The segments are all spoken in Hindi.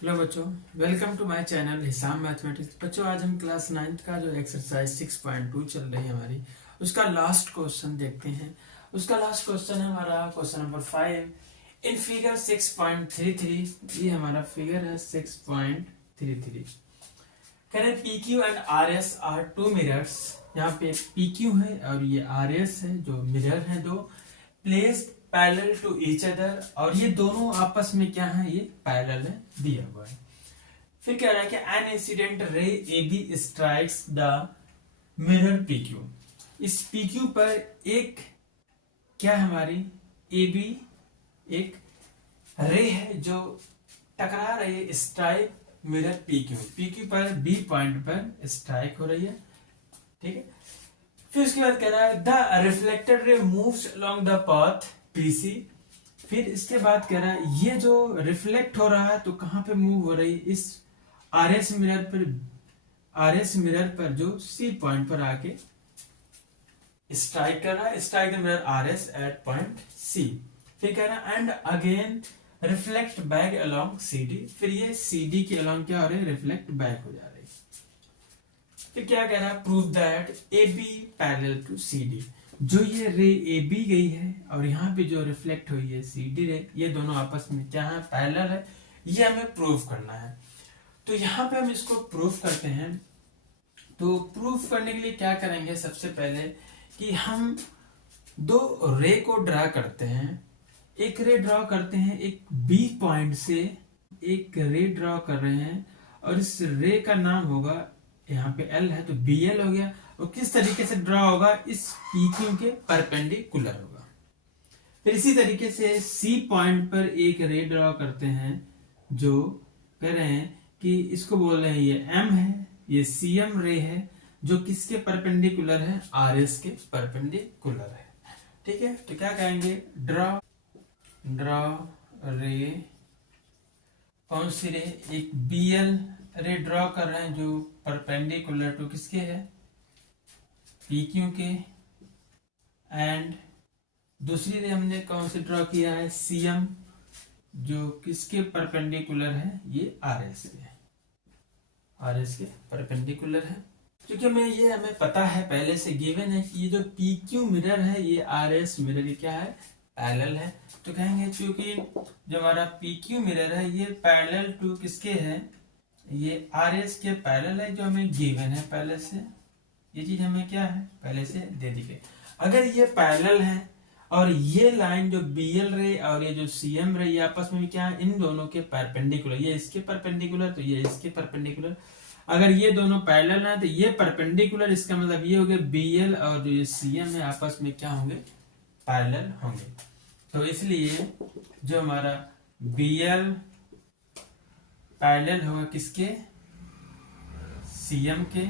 हेलो बच्चों, welcome to my channel Hisam mathematics. बच्चों, आज हम क्लास 9th का जो एक्सरसाइज 6.2 चल रही है हमारी, उसका लास्ट क्वेश्चन देखते हैं। उसका लास्ट क्वेश्चन है हमारा क्वेश्चन नंबर 5 इन फिगर 6.33। ये हमारा फिगर है 6.33। कह रहे P Q and R S are two mirrors. यहाँ पे पी क्यू है और ये आर एस है, जो मिरर है दो, place parallel to each other. और ये दोनों आपस में क्या है, ये पैरेलल है, दिया हुआ है। फिर कह रहा है कि an incident ray A B strikes the mirror P Q. इस पी क्यू पर एक क्या है हमारी ए बी एक रे है जो टकरा रही है, स्ट्राइक मिरर पी क्यू पर बी पॉइंट पर स्ट्राइक हो रही है। ठीक है। फिर उसके बाद कह रहा है the reflected ray moves along the path PC. फिर इसके बाद कह रहा है ये जो रिफ्लेक्ट हो रहा है तो कहां पे मूव हो रही है, इस आरएस मिरर पर जो सी पॉइंट पर आके स्ट्राइक कर रहा है। Strike the mirror RS at point C. फिर कह रहा है and again reflect back along CD. फिर ये सीडी के अलोंग क्या हो रहा है, रिफ्लेक्ट बैक हो जा रही है। फिर क्या कह रहा है, prove that A B parallel to C D. जो ये रे ए बी गई है और यहाँ पे जो रिफ्लेक्ट हुई है सी डी रे, ये दोनों आपस में क्या है, पैरेलल है। ये हमें प्रूव करना है। तो यहाँ पे हम इसको प्रूव करते हैं। तो प्रूव करने के लिए क्या करेंगे, सबसे पहले कि हम दो रे को ड्रा करते हैं। एक रे ड्रॉ करते हैं, एक बी पॉइंट से एक रे ड्रॉ कर रहे हैं और इस रे का नाम होगा, यहाँ पे एल है तो बी एल हो गया। और किस तरीके से ड्रॉ होगा, इस पी क्यू के परपेंडिकुलर होगा। फिर इसी तरीके से सी पॉइंट पर एक रे ड्रॉ करते हैं जो कह रहे हैं कि इसको बोल रहे हैं ये एम है, ये सी एम रे है जो किसके परपेंडिकुलर है, आर एस के परपेंडिकुलर है। ठीक है। तो क्या कहेंगे, ड्रॉ रे, कौन सी रे, एक बी एल रे ड्रॉ कर रहे हैं जो परपेंडिकुलर टू किसके है, पी क्यू के। एंड दूसरी रे हमने कौन सी ड्रॉ किया है, सी एम, जो किसके परपेंडिकुलर है, ये आर एस के परपेंडिकुलर है। क्योंकि हमें पता है, पहले से गिवन है कि ये जो पी क्यू मिरर है ये आर एस मिरर ये क्या है, पैरेलल है। तो कहेंगे क्योंकि जो हमारा पी क्यू मिरर है ये पैरेलल टू किसके है, ये आर एस के पैरेलल है, जो हमें गिवन है पहले से। ये चीज हमें क्या है, पहले से दे दी गई। अगर ये पैरेलल है और ये लाइन जो बी एल रे और ये जो सी एम रे, ये आपस में क्या है, इन दोनों के परपेंडिकुलर, ये इसके परपेंडिकुलर तो ये इसके परपेंडिकुलर। अगर ये दोनों पैरेलल है तो ये परपेंडिकुलर, इसका मतलब ये हो गया बी एल और जो ये सी एम है आपस में क्या होंगे, पैरेलल होंगे। तो इसलिए जो हमारा बी एल पैरेलल होगा किसके, सी एम के।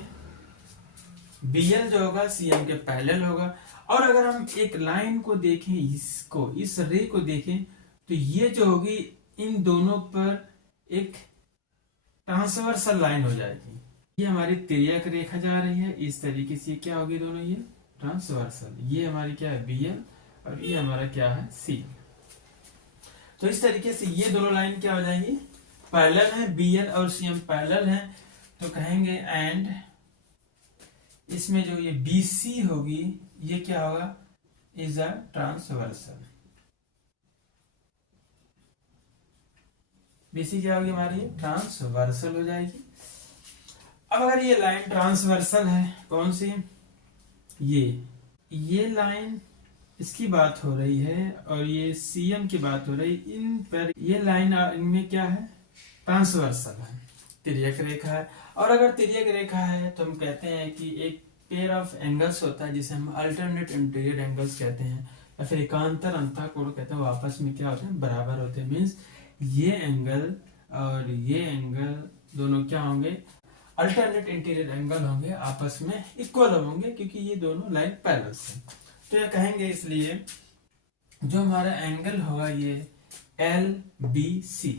बी एल जो होगा सी एम के पैरेलल होगा। और अगर हम एक लाइन को देखें, इसको, इस रे को देखें, तो ये जो होगी इन दोनों पर एक ट्रांसवर्सल लाइन हो जाएगी। ये हमारी तिर्यक रेखा जा रही है, इस तरीके से क्या होगी, दोनों ये ट्रांसवर्सल। ये हमारी क्या है, बी एल, और ये हमारा क्या है, सी। तो इस तरीके से ये दोनों लाइन क्या हो जाएंगी, पैरेलल है, बी एल और सी एम पैरेलल है। तो कहेंगे एंड इसमें जो ये बी सी होगी ये क्या होगा, इज अ ट्रांसवर्सल। बीसी क्या होगी हमारी, ट्रांसवर्सल हो जाएगी। अब अगर ये लाइन ट्रांसवर्सल है, कौन सी, ये लाइन, इसकी बात हो रही है और ये सीएम की बात हो रही, इन पर ये लाइन इनमें क्या है, ट्रांसवर्सल है, तिर्यक रेखा है। और अगर तिर्यक रेखा है तो हम कहते हैं कि एक पेयर ऑफ एंगल्स होता है जिसे हम अल्टरनेट इंटीरियर एंगल्स कहते हैं, या फिर एकांतर अंतःकोण कहते हैं। वो आपस में क्या होते हैं, बराबर होते हैं। मीन्स ये एंगल और ये एंगल दोनों क्या होंगे, अल्टरनेट इंटीरियर एंगल होंगे, आपस में इक्वल होंगे क्योंकि ये दोनों लाइन पैरेलल हैं। तो ये कहेंगे, इसलिए जो हमारा एंगल होगा ये L B C,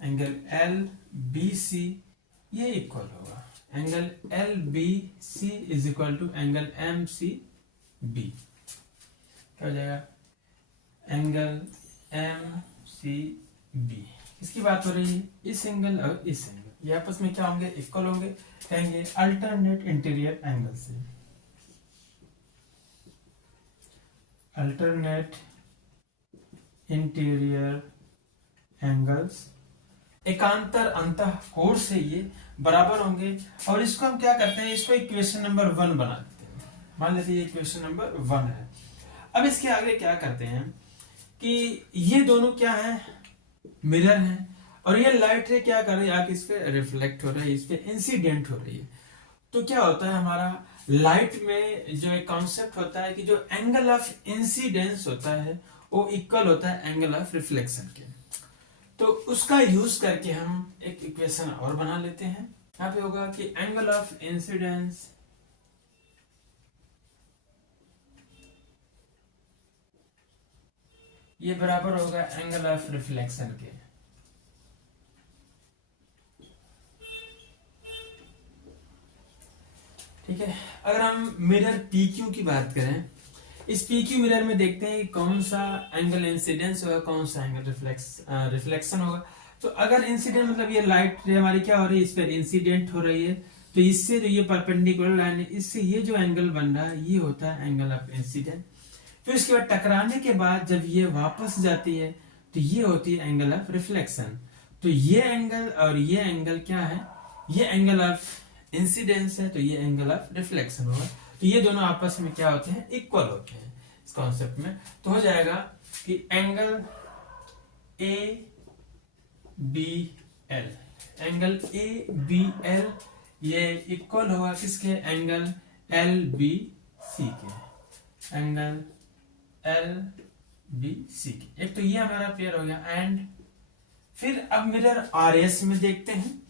angle L B C ये इक्वल होगा, angle L B C is equal to angle M C B. क्या हो जाएगा, एंगल एम सी बी। इसकी बात हो रही है, इस एंगल और इस एंगल ये आपस में क्या होंगे, इक्वल होंगे, कहेंगे अल्टरनेट इंटीरियर एंगल से, अल्टरनेट इंटीरियर एंगल्स एकांतर अंतः कोण से ये बराबर होंगे। और इसको हम क्या करते हैं, इसको इक्वेशन नंबर 1 बना देते हैं। मान लेते हैं ये इक्वेशन नंबर 1 है। अब इसके आगे क्या करते हैं कि ये दोनों क्या है, मिरर हैं, और ये लाइट रे क्या कर रही है, आके इस पे रिफ्लेक्ट हो रही है, इस पे इंसिडेंट हो रही है। तो क्या होता है, हमारा लाइट में जो एक कॉन्सेप्ट होता है कि जो एंगल ऑफ इंसिडेंस होता है वो इक्वल होता है एंगल ऑफ रिफ्लेक्शन के। तो उसका यूज करके हम एक इक्वेशन और बना लेते हैं। यहाँ पे होगा कि एंगल ऑफ इंसिडेंस ये बराबर होगा एंगल ऑफ रिफ्लेक्शन के। ठीक है, अगर हम मिरर PQ की बात करें, इस PQ मिरर में देखते हैं कि कौन सा एंगल इंसिडेंस होगा, कौन सा एंगल रिफ्लेक्शन होगा। तो अगर इंसिडेंट मतलब ये लाइट रे हमारी क्या हो रही है, इस पर इंसिडेंट हो रही है, तो इससे जो ये परपेंडिकुलर लाइन है, इससे ये जो एंगल बन रहा है ये होता है एंगल ऑफ इंसिडेंट। फिर उसके बाद टकराने के बाद जब ये वापस जाती है तो ये होती है एंगल ऑफ रिफ्लेक्शन। तो ये एंगल और ये एंगल क्या है, ये एंगल ऑफ इंसिडेंस है, तो ये एंगल ऑफ रिफ्लेक्शन होगा। तो ये दोनों आपस में क्या होते हैं, इक्वल होते हैं इस कॉन्सेप्ट में। तो हो जाएगा कि एंगल ABL, एंगल ABL ये इक्वल होगा किसके, एंगल LBC के, एंगल LBC के। एक तो ये हमारा पेयर हो गया। एंड फिर अब मिरर RS में देखते हैं।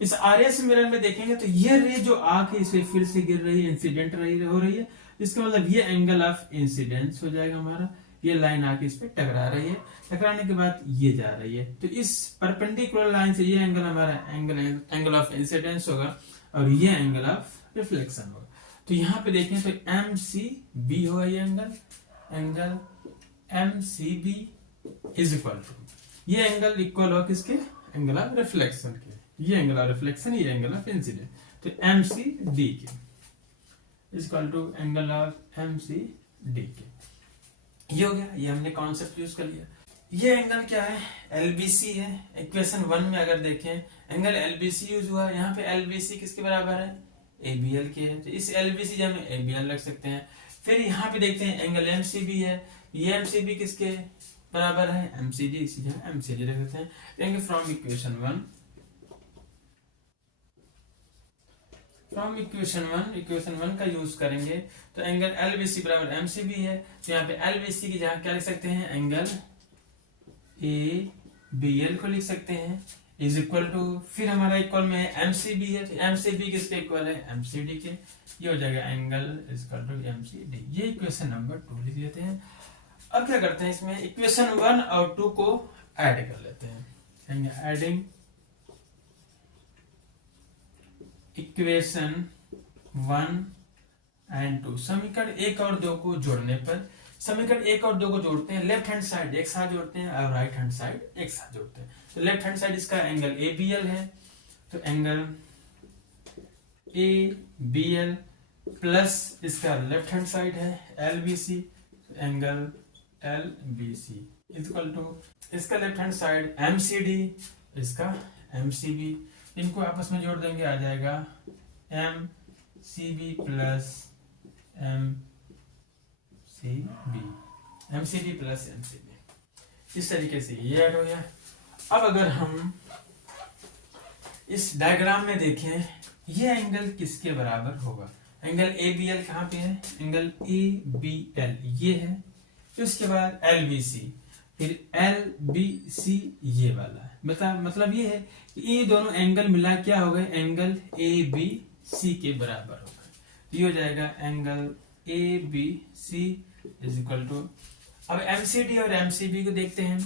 इस RS मिरर में देखेंगे तो ये रे जो आंख है इसे फिर से गिर रही है, इंसिडेंट हो रही है, इसका मतलब ये एंगल ऑफ इंसिडेंस हो जाएगा हमारा। ये लाइन आके इस पे टकरा रही है, टकराने के बाद ये जा रही है, तो इस परपेंडिकुलर लाइन से ये एंगल हमारा एंगल ऑफ इंसिडेंस होगा और ये एंगल ऑफ रिफ्लेक्शन होगा। तो यहाँ पे देखें तो MCB होगा ये angle MCB is equal to, ये एंगल इक्वल होगा किसके, एंगल ऑफ रिफ्लेक्शन के। ये एंगल ऑफ रिफ्लेक्शन, ये एंगल ऑफ इंसिडेंट, तो MCD के is equal to angle of MCD के। ये हो गया, ये हमने कॉन्सेप्ट यूज कर लिया। ये एंगल क्या है, LBC है। इक्वेशन 1 में अगर देखें एंगल LBC यूज हुआ, यहाँ पे LBC किसके बराबर है, ABL के है, तो इस LBC जब हम ABL रख सकते हैं। फिर यहाँ पे देखते हैं एंगल MCB है, ये MCB किसके बराबर है, MCD, इसी जगह MCD रख देते हैं। देंगे फ्रॉम इक्वेशन 1, इक्वेशन 1 का यूज करेंगे तो एंगल LBC बराबर MCB है। तो यहाँ पे LBC की जगह क्या लिख सकते हैं, एंगल ABL को लिख सकते हैं इज इक्वल टू, फिर हमारा इक्वल में MCB है, तो MCB किसके इक्वल है, MCD के। ये हो जाएगा angle is equal to MCD। ये इक्वेशन नंबर 2 लिख देते हैं। अब क्या करते हैं, इसमें इक्वेशन 1 और 2 को ऐड कर लेते हैं। एडिंग इक्वेशन 1 एंड 2, समीकरण 1 और 2 को जोड़ने पर, समीकरण 1 और 2 को जोड़ते हैं, लेफ्ट हैंड साइड एक साथ जोड़ते हैं और राइट हैंड साइड एक साथ जोड़ते हैं। तो लेफ्ट हैंड साइड इसका एंगल ABL है, तो एंगल ABL प्लस इसका लेफ्ट हैंड साइड है LBC, तो एंगल LBC इक्वल टू इसका लेफ्ट हैंड साइड MCD, इसका MCB, इनको आपस में जोड़ देंगे, आ जाएगा MCB plus MCD plus MCB। इस तरीके से ये ऐड हो गया। अब अगर हम इस डायग्राम में देखें, ये एंगल किसके बराबर होगा, एंगल ABL कहाँ पे है, एंगल ABL ये है, फिर उसके बाद LBC, फिर LBC ये वाला है। मतलब ये है कि ये दोनों एंगल मिला क्या हो गए, एंगल ABC के बराबर हो गए। ये हो जाएगा angle ABC is equal to, अब MCD और MCB को देखते हैं,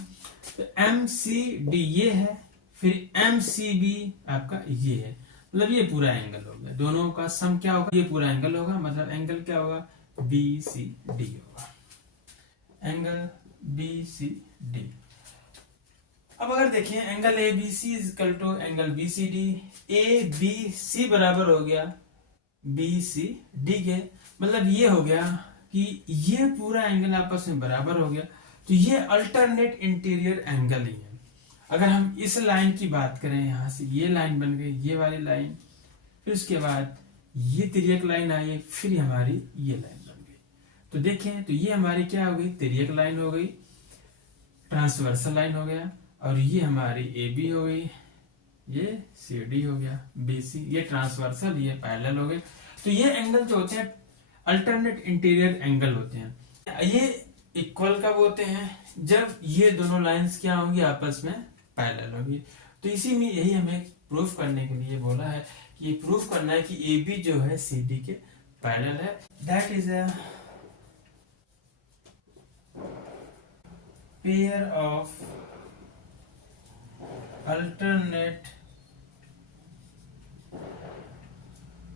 तो MCD ये है, फिर MCB आपका ये है, मतलब ये पूरा एंगल हो गया, दोनों का सम क्या होगा, ये पूरा एंगल होगा, मतलब एंगल क्या होगा, BCD होगा, एंगल BCD। अब अगर देखें angle A B C is equal to angle B C D, A B C बराबर हो गया बी सी डी के, मतलब ये हो गया कि ये पूरा एंगल आपस में बराबर हो गया, तो ये अल्टरनेट इंटीरियर एंगल ही है। अगर हम इस लाइन की बात करें, यहां से ये लाइन बन गई, ये वाली लाइन, फिर उसके बाद ये तिर्यक लाइन आई, फिर हमारी ये लाइन बन गई। तो देखें तो ये हमारी क्या हो गई, तिर्यक लाइन हो गई, ट्रांसवर्सल लाइन हो गया, और ये हमारी ए बी हो गई, ये सी डी हो गया, बी सी, ये ट्रांसवर्सल, ये पैरेलल हो गए। तो ये एंगल जो होते हैं अल्टरनेट इंटीरियर एंगल होते हैं। ये इक्वल कब होते हैं, जब ये दोनों लाइंस क्या होंगी, आपस में पैरेलल होगी। तो इसी में यही हमें प्रूफ करने के लिए बोला है कि ये प्रूफ करना है कि ए बी जो है सी डी के पैरेलल है। That is a pair of alternate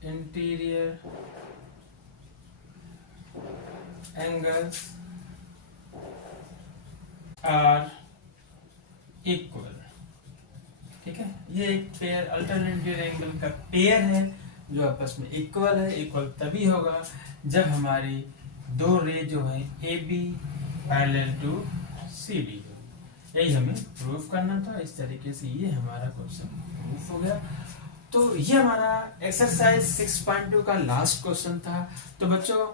interior angles are equal। ठीक है, ये एक पेयर अल्टरनेट इंटीरियर एंगल का पेयर है जो आपस में इक्वल है। इक्वल तभी होगा जब हमारी दो रे जो है A B parallel to C D, यही हमें प्रूफ करना था। इस तरीके से ये हमारा क्वेश्चन प्रूफ हो गया। तो ये हमारा एक्सरसाइज 6.2 का लास्ट क्वेश्चन था। तो बच्चों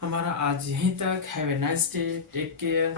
हमारा आज यहीं तक। Have a nice day, take care.